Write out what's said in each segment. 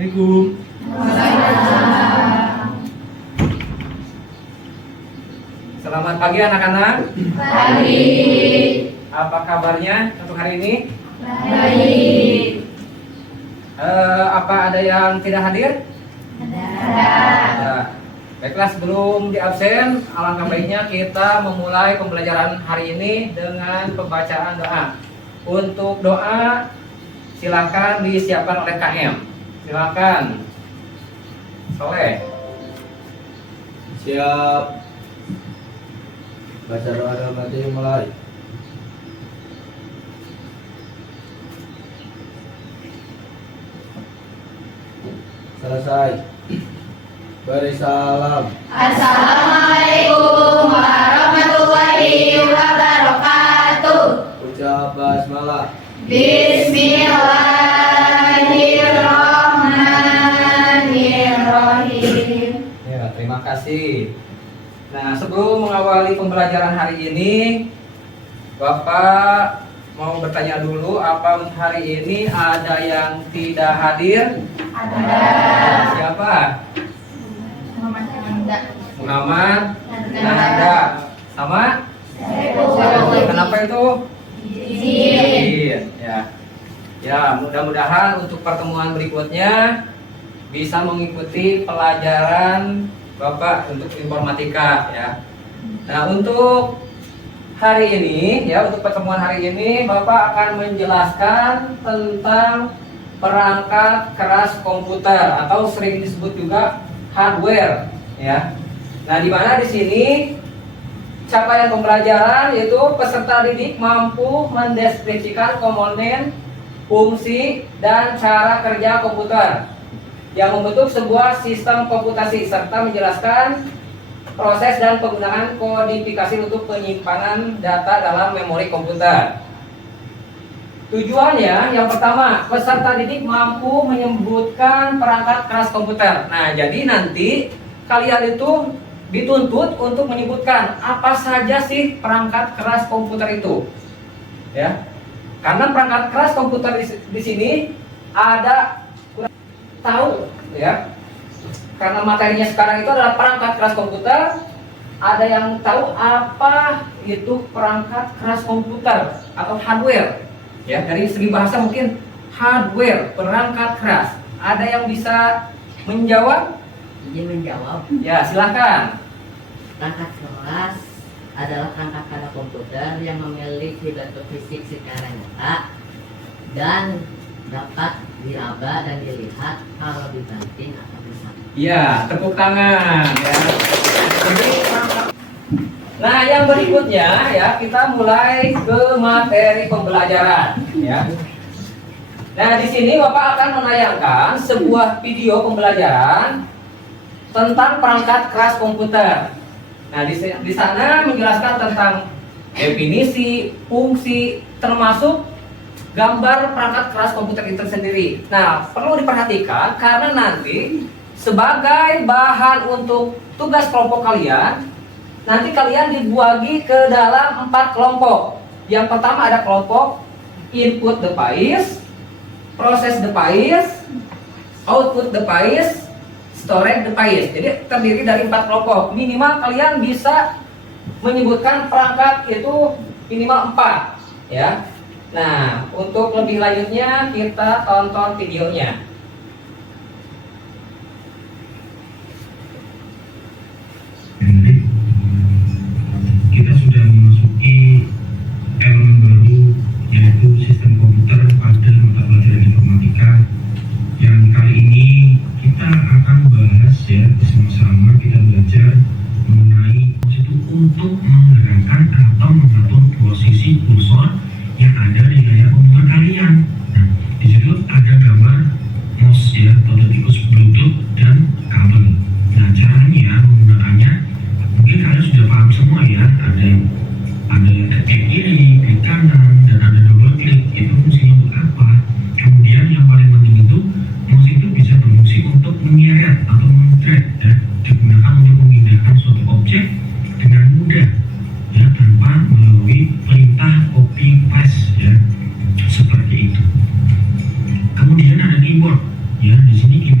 Assalamualaikum. Selamat pagi anak-anak. Pagi. Apa kabarnya untuk hari ini? Baik. Apa ada yang tidak hadir? Ada. Baiklah, sebelum di absen, alangkah baiknya kita memulai pembelajaran hari ini dengan pembacaan doa. Untuk doa, silakan disiapkan oleh KM. Silakan. Soleh. Siap. Baca doa dalam hati mulai. Selesai. Beri salam. Assalamualaikum warahmatullahi wabarakatuh. Ucap basmalah. Bismillahirrahmanirrahim. Ya, terima kasih. Nah, sebelum mengawali pembelajaran hari ini, Bapak mau bertanya dulu, apa hari ini ada yang tidak hadir? Ada. Siapa? Muhammad Nanda. Muhammad Nanda. Sama? Kenapa itu? Izin. Ya. Ya, mudah-mudahan untuk pertemuan berikutnya bisa mengikuti pelajaran Bapak untuk informatika ya. Nah, untuk hari ini ya, untuk pertemuan hari ini Bapak akan menjelaskan tentang perangkat keras komputer atau sering disebut juga hardware ya. Nah, di mana di sini capaian pembelajaran yaitu peserta didik mampu mendeskripsikan komponen, fungsi, dan cara kerja komputer yang membentuk sebuah sistem komputasi serta menjelaskan proses dan penggunaan kodifikasi untuk penyimpanan data dalam memori komputer. Tujuannya yang pertama, peserta didik mampu menyebutkan perangkat keras komputer. Nah, jadi nanti kalian itu dituntut untuk menyebutkan apa saja sih perangkat keras komputer itu. Ya. Karena perangkat keras komputer di sini ada kurang tahu ya. Karena materinya sekarang itu adalah perangkat keras komputer, ada yang tahu apa itu perangkat keras komputer atau hardware. Ya, dari segi bahasa mungkin hardware, perangkat keras. Ada yang bisa menjawab? Izin menjawab. Ya, silakan. Perangkat keras adalah perangkat pada komputer yang memiliki bentuk fisik secara nyata dan dapat diraba dan dilihat kalau dibanting atau bisa. Ya, tepuk tangan ya. Nah, yang berikutnya ya, kita mulai ke materi pembelajaran ya. Nah, di sini Bapak akan menayangkan sebuah video pembelajaran tentang perangkat keras komputer. Nah, di sana menjelaskan tentang definisi, fungsi, termasuk gambar perangkat keras komputer itu sendiri. Nah, perlu diperhatikan karena nanti sebagai bahan untuk tugas kelompok kalian, nanti kalian dibagi ke dalam 4 kelompok. Yang pertama ada kelompok input device, proses device, output device, storage device. Jadi terdiri dari 4 kelompok. Minimal kalian bisa menyebutkan perangkat itu minimal 4 ya. Nah, untuk lebih lanjutnya kita tonton videonya. Kita sudah memasuki elemen baru yaitu sistem komputer pada mata pelajaran informatika yang kali ini kita akan bahas ya bersama-sama. Kita belajar mengenai itu untuk menggerakkan atau mengatur posisi kursor yang ada di layar komputer kalian. Nah, di situ ada gambar mouse ya atau tikus Bluetooth dan kabel. Nah, caranya menggunakannya mungkin kalian sudah paham semua ya. Ada klik kiri, klik kanan, dan ada double klik. Itu fungsinya untuk apa? Kemudian yang paling penting itu mouse itu bisa berfungsi untuk menyeret atau men-drag ya, digunakan untuk memindahkan suatu objek dengan mudah ya tanpa melalui perintah copy paste ya seperti itu. Kemudian ada keyboard ya, di sini keyboard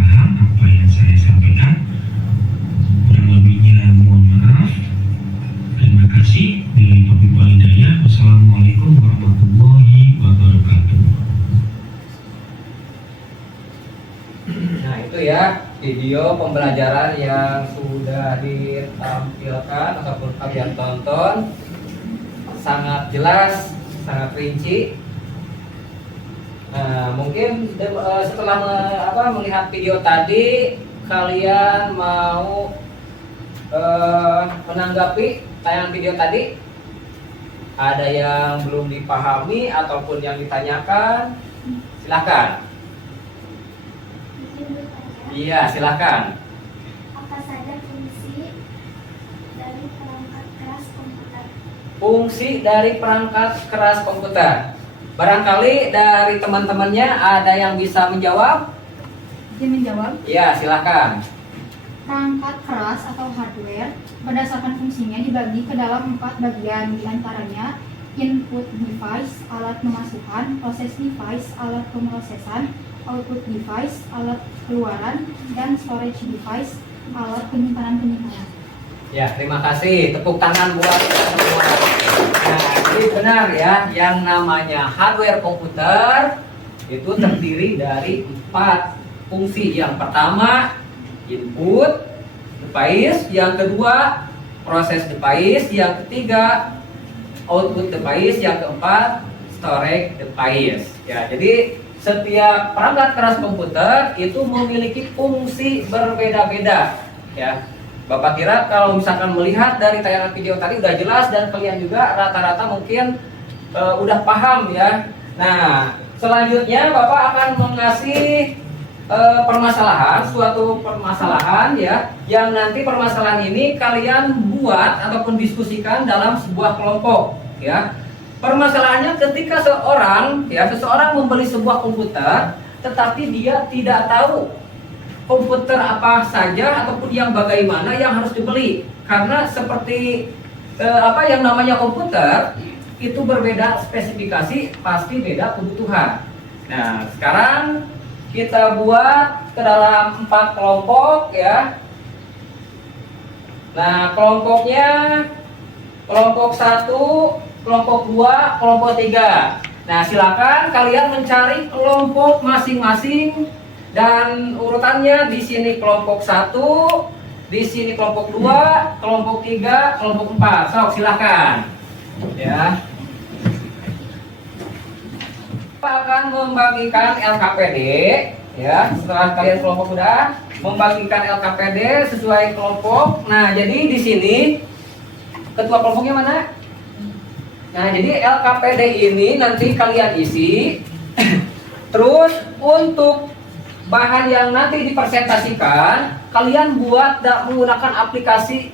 paham apa yang saya sampaikan. Kurang lebihnya mohon maaf. Terima kasih. Billahi taufiq wal hidayah. Wassalamualaikum warahmatullahi wabarakatuh. Nah itu ya video pembelajaran yang sudah ditampilkan ataupun kalian tonton, sangat jelas, sangat rinci. Nah mungkin setelah melihat video tadi, kalian mau menanggapi tayangan video tadi? Ada yang belum dipahami ataupun yang ditanyakan? Silakan. Izin bertanya, Iya, silakan. apa saja fungsi dari perangkat keras komputer? Fungsi dari perangkat keras komputer. Barangkali dari teman-temannya ada yang bisa menjawab? Izin menjawab, Iya, silakan. perangkat keras atau hardware berdasarkan fungsinya dibagi ke dalam 4 bagian, diantaranya input device, alat memasukkan, proses device, alat pemrosesan, output device, alat keluaran, dan storage device, alat penyimpanan. Ya, terima kasih. Tepuk tangan buat kita semua. Nah, jadi benar ya, yang namanya hardware komputer itu terdiri dari 4 fungsi. Yang pertama, input device, yang kedua, proses device, yang ketiga, output device, yang keempat, storage device. Ya, jadi setiap perangkat keras komputer itu memiliki fungsi berbeda-beda. Ya, Bapak kira kalau misalkan melihat dari tayangan video tadi udah jelas dan kalian juga rata-rata mungkin udah paham ya. Nah, selanjutnya Bapak akan mengasih suatu permasalahan ya, yang nanti permasalahan ini kalian buat ataupun diskusikan dalam sebuah kelompok ya. Permasalahannya ketika seseorang membeli sebuah komputer tetapi dia tidak tahu komputer apa saja ataupun yang bagaimana yang harus dibeli, karena seperti yang namanya komputer itu berbeda spesifikasi, pasti beda kebutuhan. Nah, sekarang kita buat ke dalam 4 kelompok ya. Nah, kelompoknya kelompok 1, kelompok 2, kelompok 3. Nah, silakan kalian mencari kelompok masing-masing dan urutannya di sini kelompok 1, di sini kelompok 2, kelompok 3, kelompok 4. So, silakan. Ya. Kita akan membagikan LKPD ya. Setelah kalian kelompok sudah membagikan LKPD sesuai kelompok. Nah, jadi di sini ketua kelompoknya mana? Nah, jadi LKPD ini nanti kalian isi. Terus untuk bahan yang nanti dipresentasikan, kalian buat menggunakan aplikasi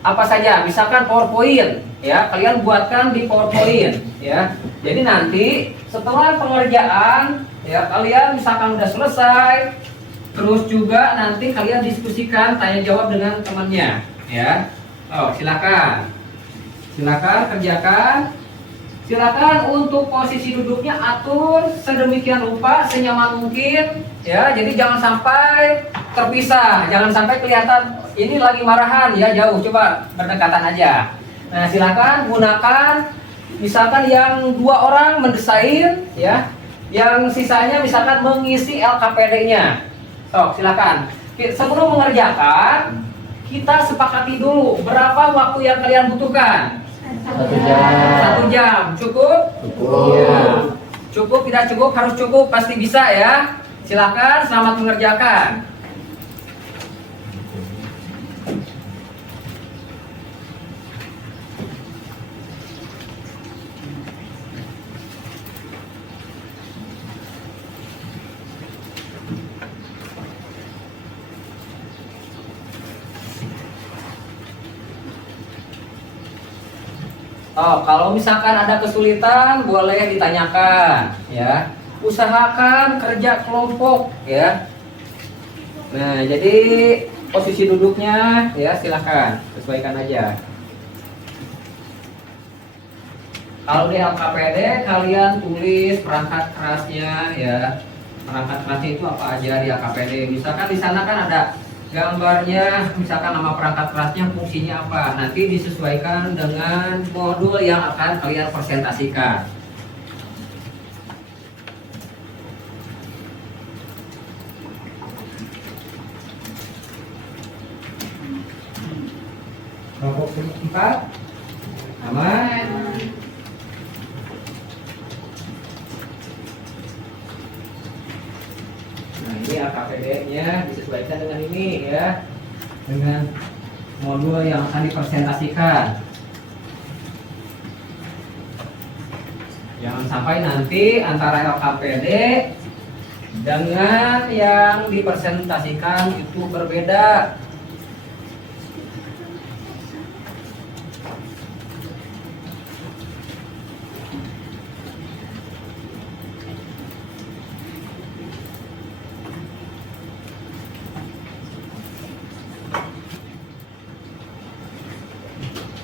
apa saja, misalkan PowerPoint ya, kalian buatkan di PowerPoint ya. Jadi nanti setelah pengerjaan ya, kalian misalkan udah selesai, terus juga nanti kalian diskusikan, tanya jawab dengan temannya ya. Oh, silakan kerjakan. Silakan untuk posisi duduknya atur sedemikian rupa senyaman mungkin ya. Jadi jangan sampai terpisah, jangan sampai kelihatan ini lagi marahan ya, jauh, coba berdekatan aja. Nah, silakan gunakan misalkan yang 2 orang mendesain ya, yang sisanya misalkan mengisi LKPD-nya. So, silakan. Sebelum mengerjakan, kita sepakati dulu berapa waktu yang kalian butuhkan. 1 jam. Cukup? Ya. Cukup, tidak cukup, harus cukup, pasti bisa ya. Silakan, selamat mengerjakan. Oh, kalau misalkan ada kesulitan boleh ditanyakan ya. Usahakan kerja kelompok ya. Nah, jadi posisi duduknya ya silahkan sesuaikan aja. Kalau di LKPD kalian tulis perangkat kerasnya ya, perangkat kerasnya itu apa aja di AKPD. Misalkan di sana kan ada gambarnya, misalkan nama perangkat kerasnya, fungsinya apa. Nanti disesuaikan dengan modul yang akan kalian presentasikan. Kelompok 4 aman. Nah ini AKPD-nya disesuaikan dengan ini ya, dengan modul yang akan dipresentasikan. Jangan sampai nanti antara LKPD dengan yang dipresentasikan itu berbeda.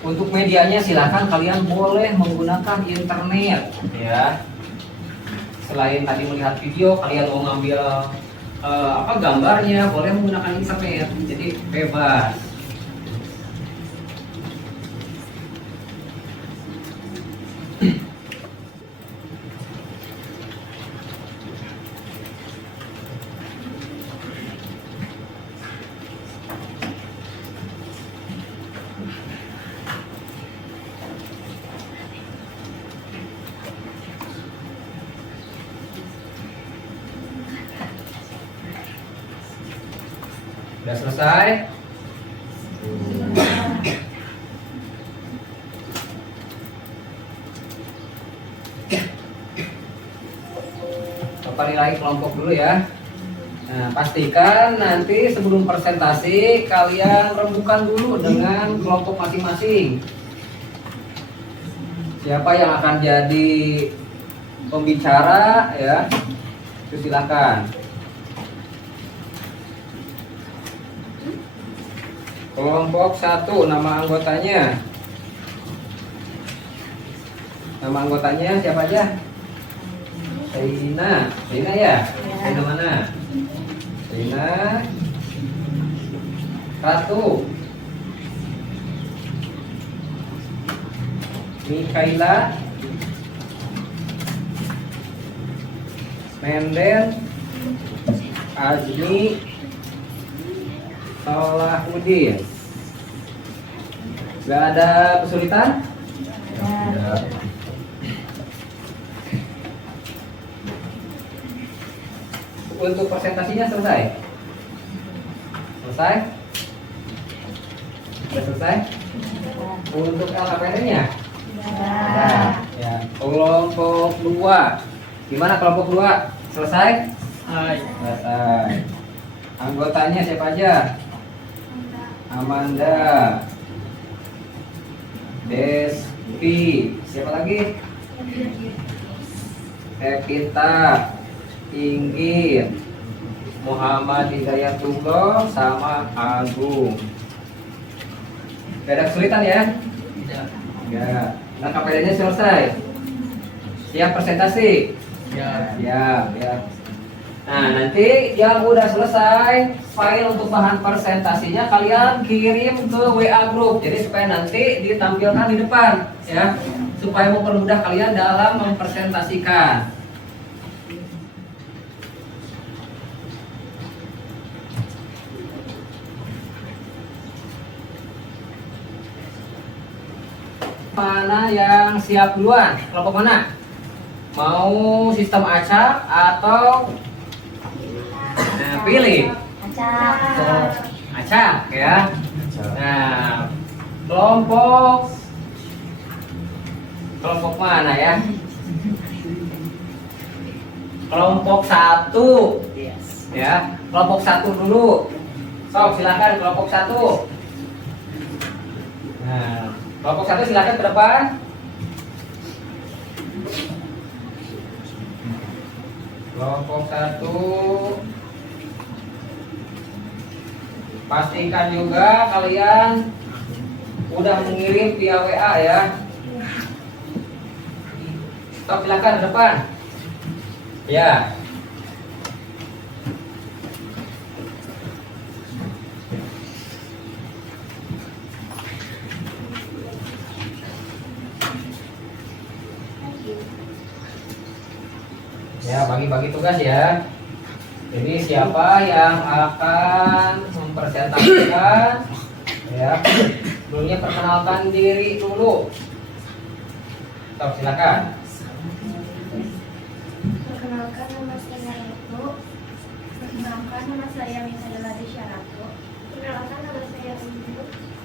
Untuk medianya silahkan kalian boleh menggunakan internet ya. Selain tadi melihat video, kalian mau ngambil gambarnya boleh menggunakan internet. Jadi bebas. Sudah selesai? Bapak nilai kelompok dulu ya. Nah, pastikan nanti sebelum presentasi kalian rembukan dulu dengan kelompok masing-masing. Siapa yang akan jadi pembicara ya, itu silakan. Kelompok 1, nama anggotanya. Nama anggotanya siapa aja? Reina ya? Reina mana? Reina Ratu, Mikaela, Menden, Azmi, Salahuddin. Gak ada kesulitan? Ya. Untuk presentasinya selesai? Selesai? Sudah selesai? Untuk LKPD-nya? Ya. Kelompok 2. Gimana kelompok 2? Selesai? Selesai. Anggotanya siapa aja? Amanda, Desti, siapa lagi? Evita, Inggit, Muhammad Hidayatullah, sama Agung. Gak ada kesulitan ya? Enggak. Nah, KPD-nya selesai. Siap presentasi? Siap. Nah, nanti yang udah selesai file untuk bahan presentasinya kalian kirim ke WA group. Jadi supaya nanti ditampilkan di depan ya, supaya mempermudah kalian dalam mempresentasikan. Mana yang siap duluan? Kelompok mana? Mau sistem acak atau pilih? Acak ya. Nah, kelompok mana ya? Kelompok 1 ya. Kelompok 1 dulu. Sok silakan kelompok 1. Nah, kelompok 1 silakan ke depan. Kelompok 1, pastikan juga kalian udah mengirim via WA ya. Stop, silakan ke depan. Ya. bagi-bagi tugas ya. Jadi siapa yang akan mempresentasikan ya, sebelumnya perkenalkan diri dulu. Sok, silakan. Perkenalkan, nama saya Reto. Perkenalkan, nama saya Misalnya Syaratu. Perkenalkan, nama saya Unyu.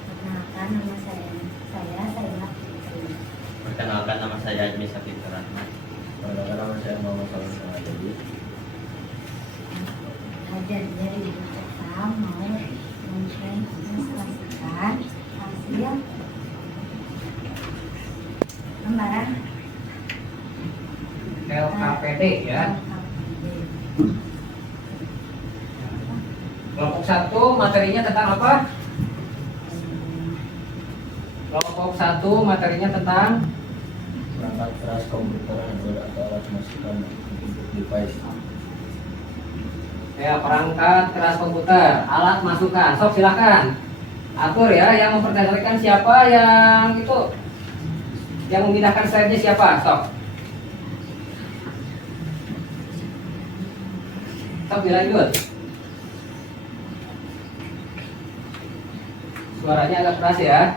Perkenalkan nama saya Saina. Perkenalkan nama saya Ajmi Sapitra Rahmat. Perkenalkan nama saya Muhammad Salman Jadi. Jadi kita mau mempresentasikan hasil lembaran LKPD ya. Kelompok 1 materinya tentang apa? Kelompok 1 materinya tentang Perangkat keras komputer hardware atau alat masukan input device. ya, perangkat keras komputer, alat masukan. Sok, silakan atur ya, yang mempresentasikan siapa, yang itu yang memindahkan slide-nya siapa? Sok. Sok, dilanjut. Suaranya agak keras ya.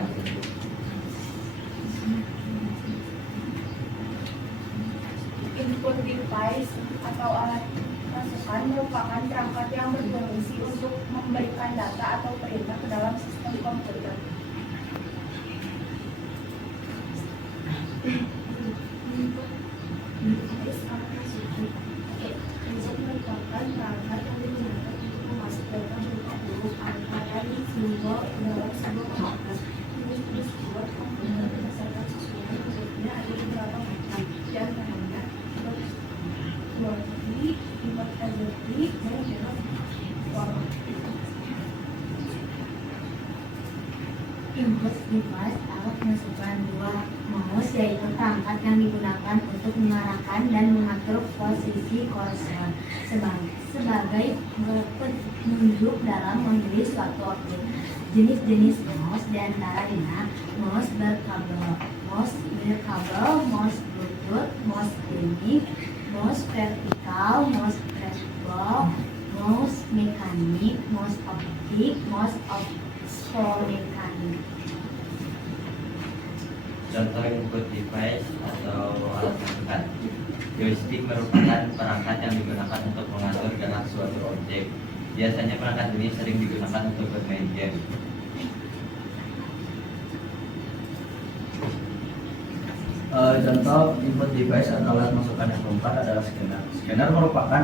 Input device atau alat masukan merupakan perangkat yang berfungsi untuk memberikan data atau perintah ke dalam sistem komputer. Input merupakan perangkat yang digunakan untuk memasuk data berupa huruf, angka, dan simbol dalam sebuah komputer. Jenis buat komputer berdasarkan sesuai bentuknya ada beberapa macam, di antaranya Word, Word Adobe, dan Word. input device alat masukan 2 mouse yaitu perangkat yang digunakan untuk mengarahkan dan mengatur posisi kursor sebagai petunjuk dalam memilih suatu objek. Jenis-jenis mouse diantaranya mouse berkabel, mouse bluetooth, mouse gaming, mouse vertikal, mouse trackball, mouse mekanik, mouse optik, mouse mekanik. Contoh input device atau alat masukan. Joystick merupakan perangkat yang digunakan untuk mengatur gerak suatu objek. Biasanya perangkat ini sering digunakan untuk bermain game. Contoh input device atau alat masukan yang keempat adalah scanner. Scanner merupakan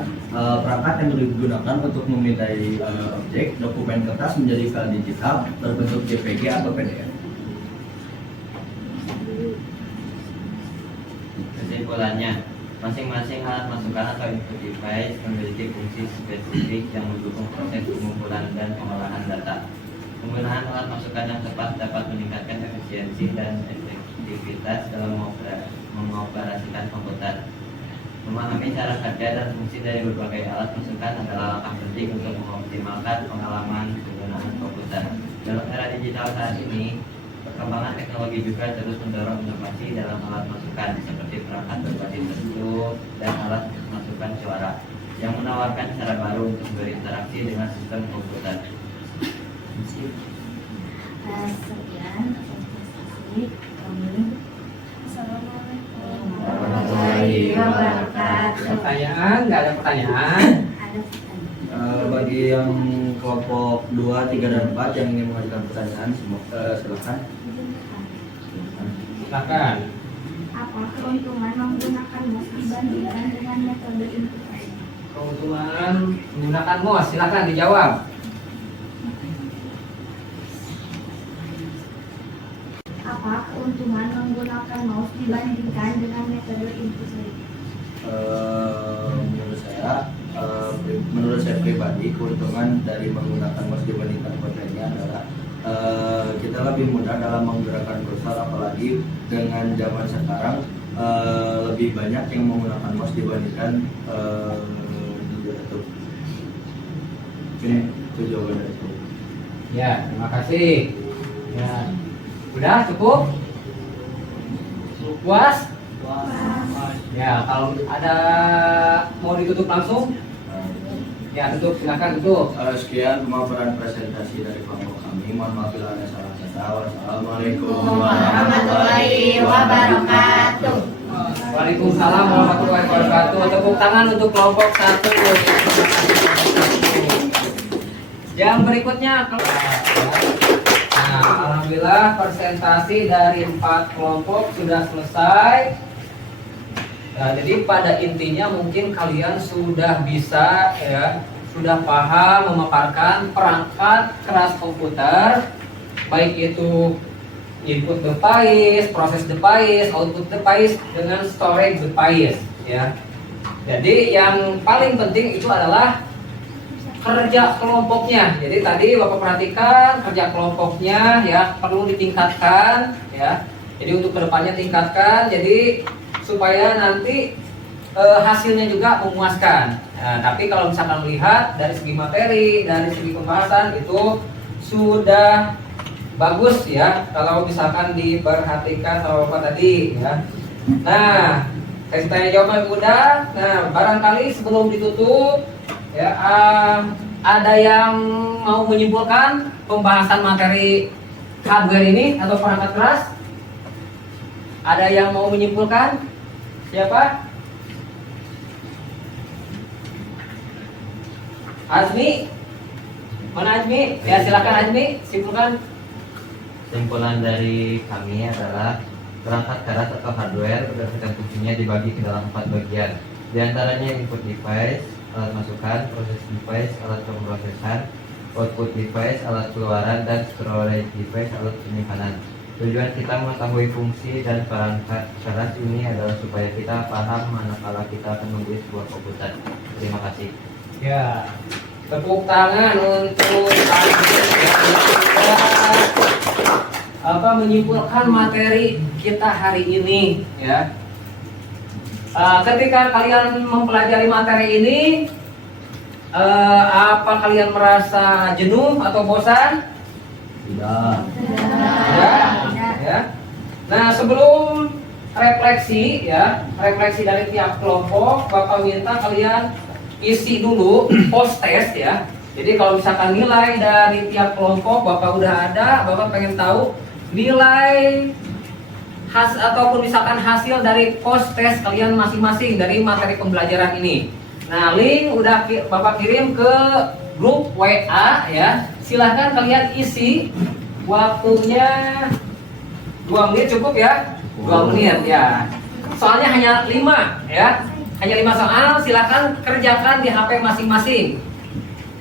perangkat yang digunakan untuk memindai objek dokumen kertas menjadi file digital berbentuk JPG atau PDF. Kesimpulannya, masing-masing alat masukan atau input device memiliki fungsi spesifik yang mendukung proses pengumpulan dan pengolahan data. Penggunaan alat masukan yang tepat dapat meningkatkan efisiensi dan efektivitas dalam mengoperasikan komputer. Memahami cara kerja dan fungsi dari berbagai alat masukan adalah langkah penting untuk mengoptimalkan pengalaman penggunaan komputer. Dalam era digital saat ini, perkembangan teknologi juga terus mendorong inovasi dalam alat masukan seperti perangkat berbasis sentuh dan alat masukan suara yang menawarkan cara baru untuk berinteraksi dengan sistem komputer. Sekian presentasi kami. Assalamualaikum Warahmatullahi wabarakatuh. Pertanyaan? Nggak ada pertanyaan? Ada pertanyaan. Bagi yang kelompok 2, 3, dan 4 yang ingin mengajukan pertanyaan, silakan. Silakan. Apa keuntungan menggunakan mouse dibandingkan dengan metode input? Keuntungan menggunakan mouse, silakan dijawab. Apa keuntungan menggunakan mouse dibandingkan dengan metode input? Menurut saya pribadi, keuntungan dari menggunakan mouse dibandingkan kontennya adalah kita lebih mudah dalam menggerakkan kursor, apalagi dengan zaman sekarang lebih banyak yang menggunakan mouse dibandingkan YouTube. Mungkin itu jawaban dari saya. Ya, terima kasih. Ya, udah cukup? Puas? Puas. Ya, kalau ada mau ditutup langsung, ya tutup, silakan tutup. Sekian pemaparan presentasi dari kelompok kami. Mohon maaf bila ada salah kata. Wassalamualaikum warahmatullahi wabarakatuh. Waalaikumsalam warahmatullahi wabarakatuh. Tepuk tangan untuk kelompok 1. Yang berikutnya, nah, alhamdulillah presentasi dari 4 kelompok sudah selesai. Nah, jadi pada intinya mungkin kalian sudah bisa ya, sudah paham memaparkan perangkat keras komputer, baik itu input device, proses device, output device dengan storage device ya. Jadi yang paling penting itu adalah kerja kelompoknya. Jadi tadi Bapak perhatikan kerja kelompoknya ya perlu ditingkatkan ya. Jadi untuk kedepannya tingkatkan. Jadi supaya nanti hasilnya juga memuaskan. Nah, tapi kalau misalkan melihat dari segi materi, dari segi pembahasan itu sudah bagus ya. Kalau misalkan diperhatikan sama Bapak tadi ya. Nah, saya tanya jawaban mudah. Nah, barangkali sebelum ditutup ya, ada yang mau menyimpulkan pembahasan materi hardware ini atau perangkat keras? Ada yang mau menyimpulkan? Siapa? Azmi? Mana Azmi? Ya silakan Azmi, simpulkan. Kesimpulan dari kami adalah perangkat keras atau hardware berdasarkan fungsinya dibagi ke dalam 4 bagian. Di antaranya input device, alat masukan, proses device, alat pemrosesan, output device, alat keluaran, dan storage device, alat penyimpanan. Tujuan kita mengetahui fungsi dan perangkat keras ini adalah supaya kita paham manakala kita akan membeli sebuah komputer. Terima kasih. Ya, tepuk tangan untuk Azmi yang sudah menyimpulkan materi kita hari ini ya. Ketika kalian mempelajari materi ini, apa kalian merasa jenuh atau bosan? Tidak. Ya. Nah, sebelum refleksi ya, refleksi dari tiap kelompok, Bapak minta kalian isi dulu post test ya. Jadi kalau misalkan nilai dari tiap kelompok Bapak udah ada, Bapak pengen tahu nilai ataupun misalkan hasil dari post test kalian masing-masing dari materi pembelajaran ini. Nah, link udah Bapak kirim ke grup WA ya. Silahkan kalian isi. Waktunya 2 menit cukup ya? 2 menit ya. Soalnya hanya 5 ya. Hanya 5 soal, silahkan kerjakan di HP masing-masing.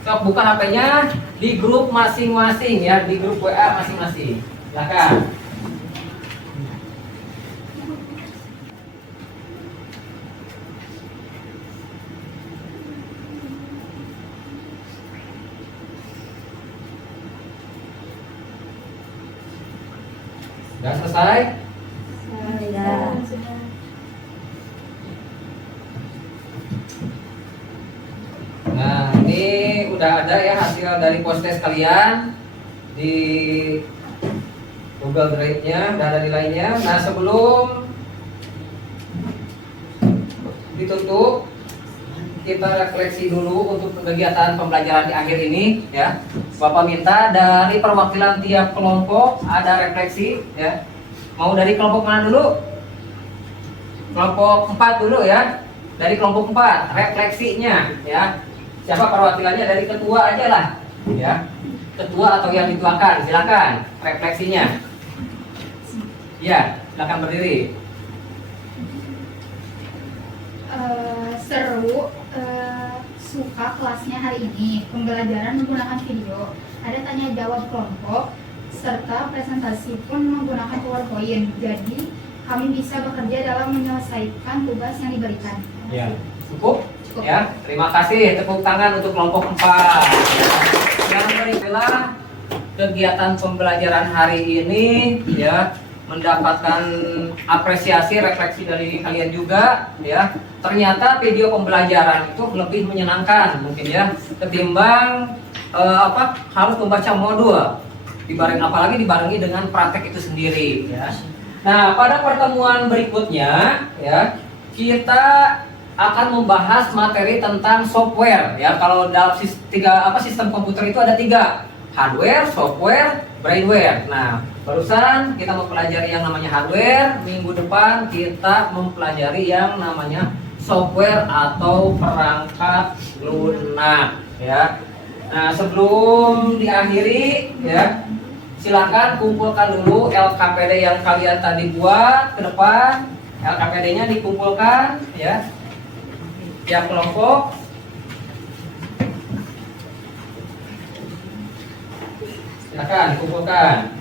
So, buka HP-nya di grup masing-masing ya, di grup WA masing-masing. Silahkan. Sudah selesai? Nah, ini udah ada ya hasil dari post test kalian di Google Drive-nya, udah ada nilainya. Nah, sebelum ditutup, kita refleksi dulu untuk kegiatan pembelajaran di akhir ini ya. Bapak minta dari perwakilan tiap kelompok ada refleksi ya. Mau dari kelompok mana dulu? Kelompok 4 dulu ya. Dari kelompok 4 refleksinya ya. Siapa perwakilannya? Dari ketua aja lah ya. Ketua atau yang dituakan, silakan refleksinya. Ya, silakan berdiri. Seru, suka kelasnya hari ini. Pembelajaran menggunakan video, ada tanya jawab kelompok, serta presentasi pun menggunakan PowerPoint. Jadi kami bisa bekerja dalam menyelesaikan tugas yang diberikan. Ya, cukup? Ya, terima kasih. Tepuk tangan untuk kelompok 4. Yang berikutnya kegiatan pembelajaran hari ini ya, mendapatkan apresiasi refleksi dari kalian juga ya. Ternyata video pembelajaran itu lebih menyenangkan mungkin ya ketimbang harus membaca modul apalagi dibarengi dengan praktek itu sendiri ya. Nah, pada pertemuan berikutnya ya kita akan membahas materi tentang software ya. Kalau dalam sistem komputer itu ada 3, hardware, software, brainware. Nah, barusan kita mempelajari yang namanya hardware, minggu depan kita mempelajari yang namanya software atau perangkat lunak ya. Nah, sebelum diakhiri ya, silakan kumpulkan dulu LKPD yang kalian tadi buat ke depan. LKPD-nya dikumpulkan ya, tiap kelompok. Silakan dikumpulkan.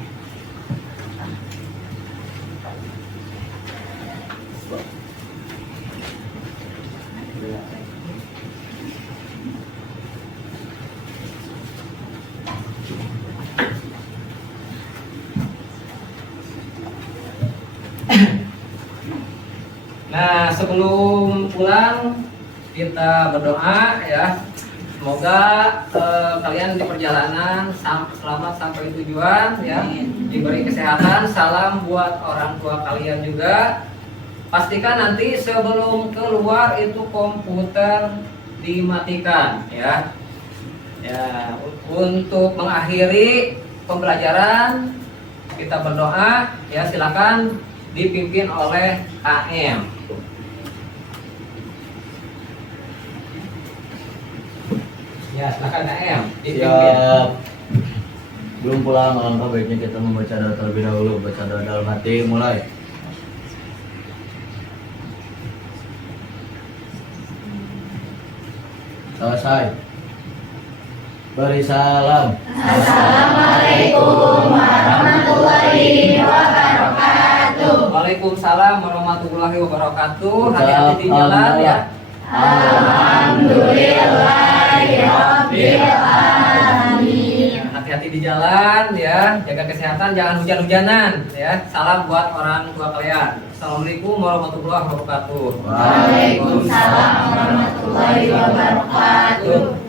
Nah, sebelum pulang kita berdoa ya. Semoga kalian di perjalanan selamat sampai tujuan ya. Diberi kesehatan. Salam buat orang tua kalian juga. Pastikan nanti sebelum keluar itu komputer dimatikan ya. Ya, untuk mengakhiri pembelajaran kita berdoa ya, silakan dipimpin oleh AM. Ya, silakan AM dipimpin. Siap. Belum pulang, alangkah baiknya kita membaca doa terlebih dahulu. Baca doa dalam hati, mulai. Selesai. Beri salam. Assalamualaikum warahmatullahi wabarakatuh. Waalaikumsalam warahmatullahi wabarakatuh. Hati-hati di jalan ya. Alhamdulillahirabbil alamin. Hati-hati di jalan ya. Jaga kesehatan, jangan hujan-hujanan ya. Salam buat orang tua kalian. Assalamualaikum warahmatullahi wabarakatuh. Waalaikumsalam warahmatullahi wabarakatuh.